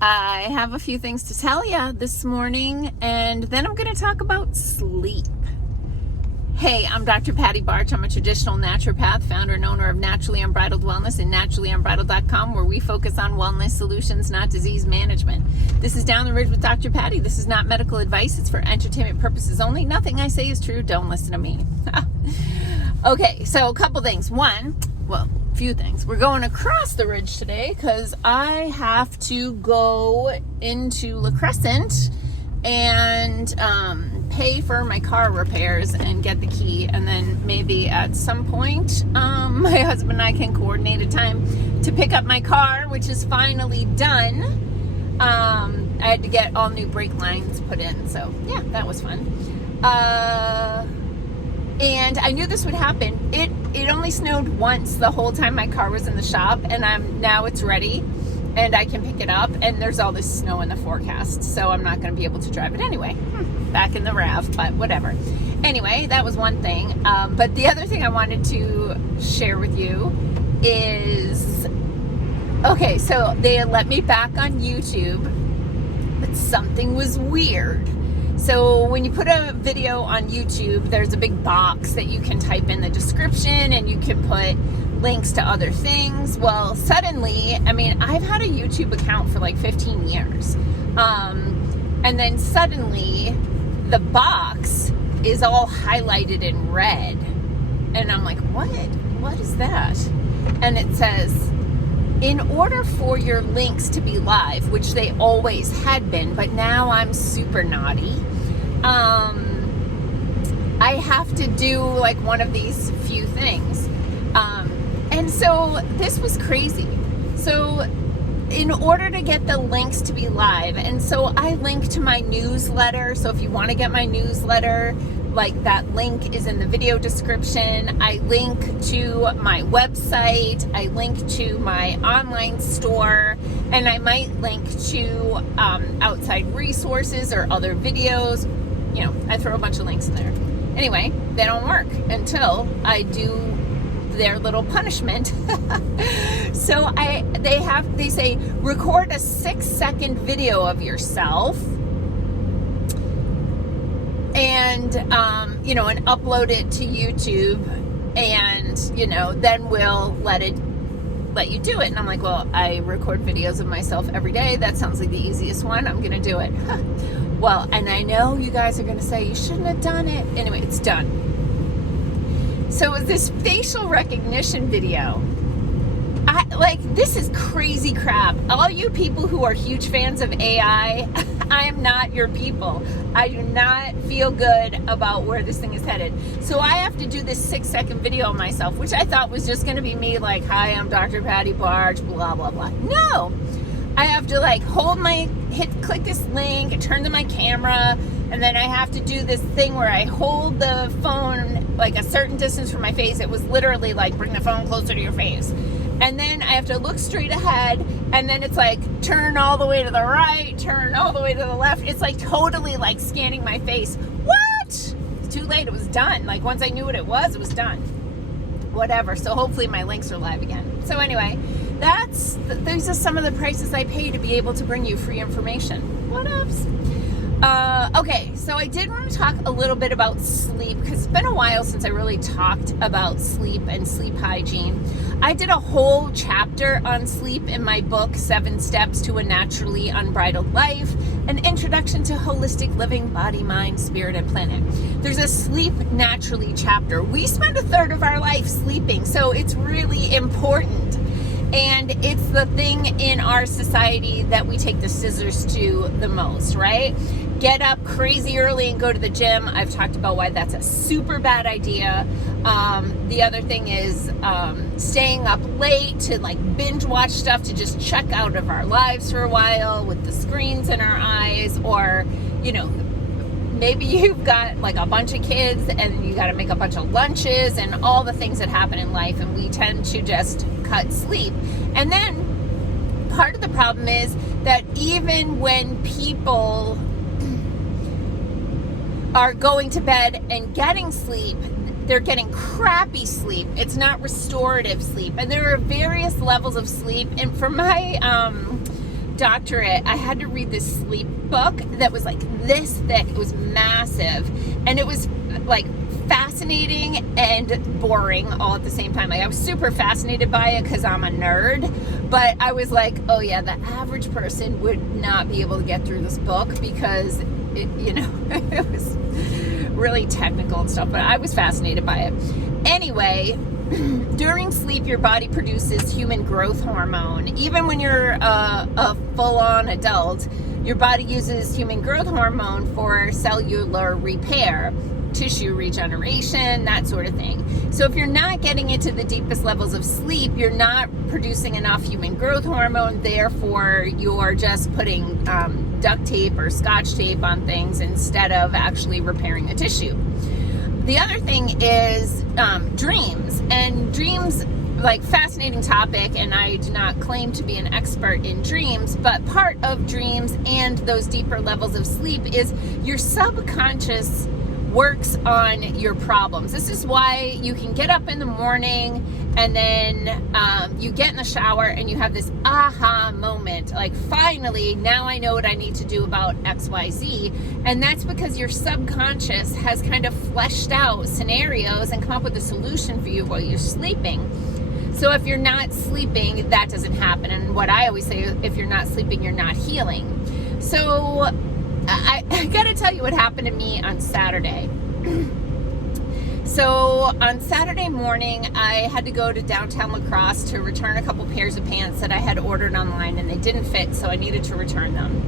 I have a few things to tell you this morning, and then I'm going to talk about sleep. Hey, I'm Dr. Patty Barch. I'm a traditional naturopath, founder and owner of Naturally Unbridled Wellness and naturallyunbridled.com, where we focus on wellness solutions, not disease management. This is Down the Ridge with Dr. Patty. This is not medical advice. It's for entertainment purposes only. Nothing I say is true. Don't listen to me. Okay, so a couple things. Few things. We're going across the ridge today because I have to go into La Crescent and pay for my car repairs and get the key, and then maybe at some point my husband and I can coordinate a time to pick up my car, which is finally done. I had to get all new brake lines put in, so yeah, that was fun. And I knew this would happen. It only snowed once the whole time my car was in the shop, and now it's ready and I can pick it up, and there's all this snow in the forecast, so I'm not going to be able to drive it anyway. Back in the RAV, but whatever. Anyway, that was one thing. But the other thing I wanted to share with you is, okay, so they let me back on YouTube, but something was weird. So when you put a video on YouTube, there's a big box that you can type in the description and you can put links to other things. Well, suddenly, I've had a YouTube account for like 15 years. And then suddenly the box is all highlighted in red. And I'm like, what is that? And it says, in order for your links to be live, which they always had been, but now I'm super naughty, I have to do like one of these few things. And so this was crazy. So in order to get the links to be live, and so I link to my newsletter. So if you want to get my newsletter, like that link is in the video description. I link to my website. I link to my online store, and I might link to outside resources or other videos. You know, I throw a bunch of links in there. Anyway, they don't work until I do their little punishment. So they say record a 6-second video of yourself and and upload it to YouTube, and then we'll let you do it. And I'm like, well, I record videos of myself every day. That sounds like the easiest one. I'm gonna do it. Well, and I know you guys are gonna say you shouldn't have done it. Anyway, it's done. So this facial recognition video, this is crazy crap. All you people who are huge fans of AI, I am not your people. I do not feel good about where this thing is headed. So I have to do this 6-second video of myself, which I thought was just going to be me like, hi, I'm Dr. Patty Barch, blah, blah, blah. No, I have to click this link, turn to my camera, and then I have to do this thing where I hold the phone like a certain distance from my face. It was literally like, bring the phone closer to your face. And then I have to look straight ahead, and then it's like, turn all the way to the right, turn all the way to the left. It's like totally like scanning my face. What? It's too late. It was done. Like once I knew what it was done. Whatever. So hopefully my links are live again. So anyway, these are some of the prices I pay to be able to bring you free information. What ups? Okay, so I did want to talk a little bit about sleep, because it's been a while since I really talked about sleep and sleep hygiene. I did a whole chapter on sleep in my book, 7 Steps to a Naturally Unbridled Life, an introduction to holistic living, body, mind, spirit, and planet. There's a sleep naturally chapter. We spend a third of our life sleeping, so it's really important. And it's the thing in our society that we take the scissors to the most, right? Get up crazy early and go to the gym. I've talked about why that's a super bad idea. The other thing is staying up late to binge watch stuff to just check out of our lives for a while with the screens in our eyes, or, maybe you've got a bunch of kids and you got to make a bunch of lunches and all the things that happen in life, and we tend to just cut sleep. And then part of the problem is that even when people are going to bed and getting sleep, they're getting crappy sleep. It's not restorative sleep. And there are various levels of sleep. And for my doctorate, I had to read this sleep book that was like this thick. It was massive. And it was like fascinating and boring all at the same time. Like, I was super fascinated by it because I'm a nerd, but I was like, oh yeah, the average person would not be able to get through this book because it, you know, it was really technical and stuff, but I was fascinated by it. Anyway, during sleep, your body produces human growth hormone. Even when you're a full-on adult, your body uses human growth hormone for cellular repair, tissue regeneration, that sort of thing. So if you're not getting into the deepest levels of sleep, you're not producing enough human growth hormone, therefore you're just putting duct tape or scotch tape on things instead of actually repairing the tissue. The other thing is dreams. And dreams, like, fascinating topic, and I do not claim to be an expert in dreams, but part of dreams and those deeper levels of sleep is your subconscious works on your problems. This is why you can get up in the morning and then you get in the shower and you have this aha moment, like, finally, now I know what I need to do about XYZ. And that's because your subconscious has kind of fleshed out scenarios and come up with a solution for you while you're sleeping. So if you're not sleeping, that doesn't happen. And what I always say, if you're not sleeping, you're not healing. So I gotta tell you what happened to me on Saturday. So on Saturday morning, I had to go to downtown La Crosse to return a couple pairs of pants that I had ordered online, and they didn't fit, so I needed to return them.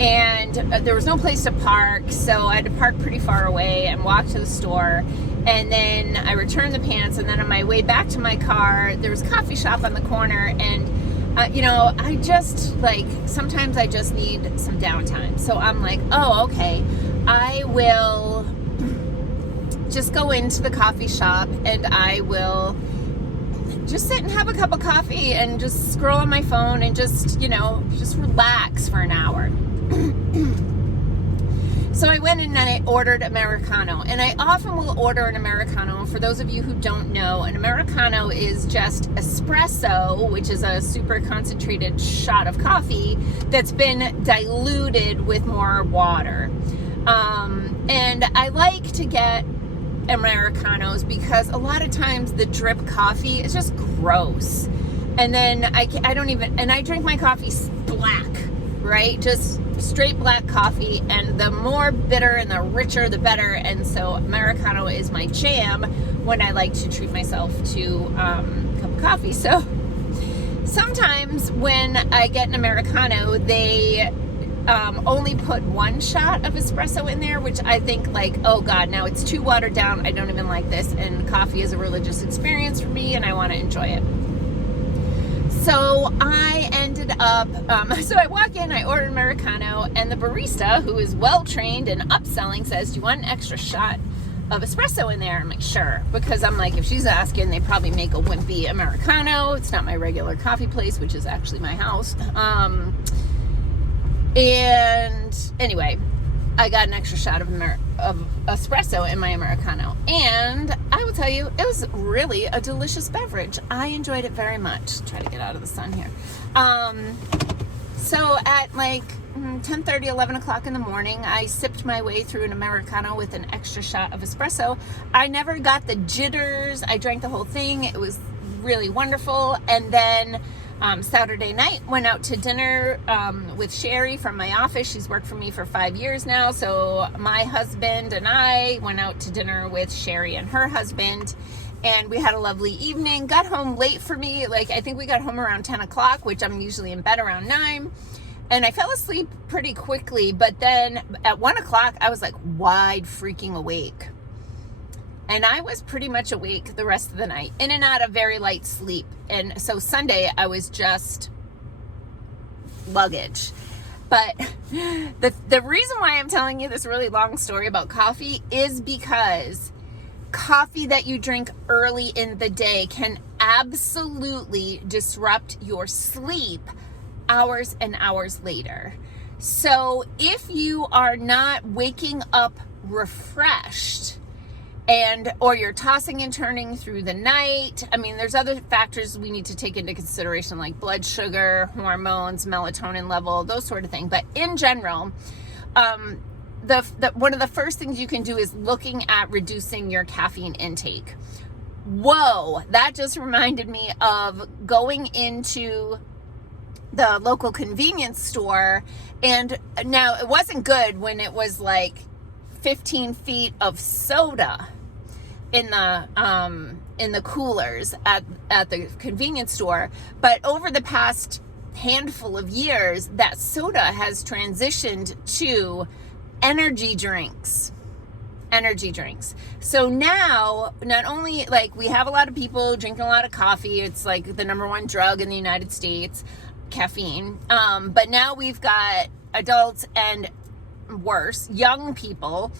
And there was no place to park, so I had to park pretty far away and walk to the store. And then I returned the pants, and then on my way back to my car, there was a coffee shop on the corner, and you know, I just, like, sometimes I just need some downtime. So I'm like, oh, okay, I will just go into the coffee shop and I will just sit and have a cup of coffee and just scroll on my phone and just, you know, just relax for an hour. So I went in and I ordered Americano, and I often will order an Americano. For those of you who don't know, an Americano is just espresso, which is a super concentrated shot of coffee that's been diluted with more water. And I like to get Americanos because a lot of times the drip coffee is just gross. And then I drink my coffee black, right? Just straight black coffee, and the more bitter and the richer the better. And so Americano is my jam when I like to treat myself to a cup of coffee. So sometimes when I get an Americano, they only put one shot of espresso in there, which I think, like, oh God, now it's too watered down. I don't even like this. And coffee is a religious experience for me, and I want to enjoy it. So I ended up, so I walk in, I order an Americano, and the barista, who is well-trained in upselling, says, do you want an extra shot of espresso in there? I'm like, sure. Because I'm like, if she's asking, they probably make a wimpy Americano. It's not my regular coffee place, which is actually my house. And anyway, I got an extra shot of espresso in my Americano. And I will tell you, it was really a delicious beverage. I enjoyed it very much. Try to get out of the sun here. So at like 10:30, 11 o'clock in the morning, I sipped my way through an Americano with an extra shot of espresso. I never got the jitters. I drank the whole thing. It was really wonderful. And then Saturday night, went out to dinner with Sherry from my office. She's worked for me for 5 years now. So my husband and I went out to dinner with Sherry and her husband, and we had a lovely evening. Got home late for me. Like, I think we got home around 10 o'clock, which I'm usually in bed around 9. And I fell asleep pretty quickly. But then at 1 o'clock, I was like wide freaking awake. And I was pretty much awake the rest of the night, in and out of very light sleep. And so Sunday, I was just luggage. But the reason why I'm telling you this really long story about coffee is because coffee that you drink early in the day can absolutely disrupt your sleep hours and hours later. So if you are not waking up refreshed, or you're tossing and turning through the night. I mean, there's other factors we need to take into consideration, like blood sugar, hormones, melatonin level, those sort of things. But in general, one of the first things you can do is looking at reducing your caffeine intake. Whoa, that just reminded me of going into the local convenience store, and now it wasn't good when it was like 15 feet of soda in the coolers at the convenience store. But over the past handful of years, that soda has transitioned to energy drinks. So now, not only like we have a lot of people drinking a lot of coffee, it's like the number one drug in the United States, caffeine. But now we've got adults and worse, young people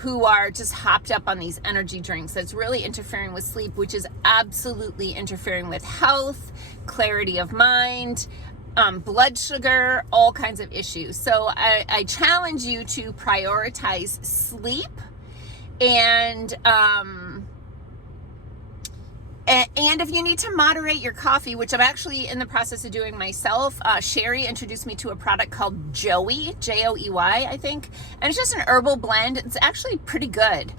who are just hopped up on these energy drinks that's really interfering with sleep, which is absolutely interfering with health, clarity of mind, blood sugar, all kinds of issues. So I challenge you to prioritize sleep and if you need to moderate your coffee, which I'm actually in the process of doing myself, Sherry introduced me to a product called Joey, Joey, I think. And it's just an herbal blend. It's actually pretty good.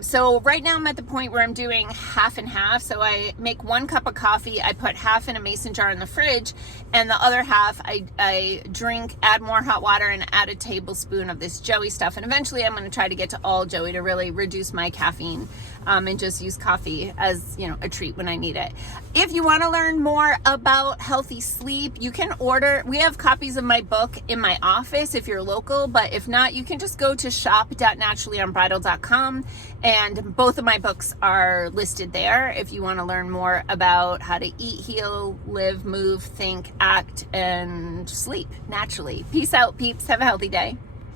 So right now I'm at the point where I'm doing half and half. So I make 1 cup of coffee. I put half in a mason jar in the fridge, and the other half I drink, add more hot water, and add a tablespoon of this Joey stuff. And eventually I'm going to try to get to all Joey to really reduce my caffeine, and just use coffee as, a treat when I need it. If you want to learn more about healthy sleep, you can order. We have copies of my book in my office if you're local, but if not, you can just go to shop.naturallyunbridled.com, and both of my books are listed there if you want to learn more about how to eat, heal, live, move, think, act, and sleep naturally. Peace out, peeps. Have a healthy day.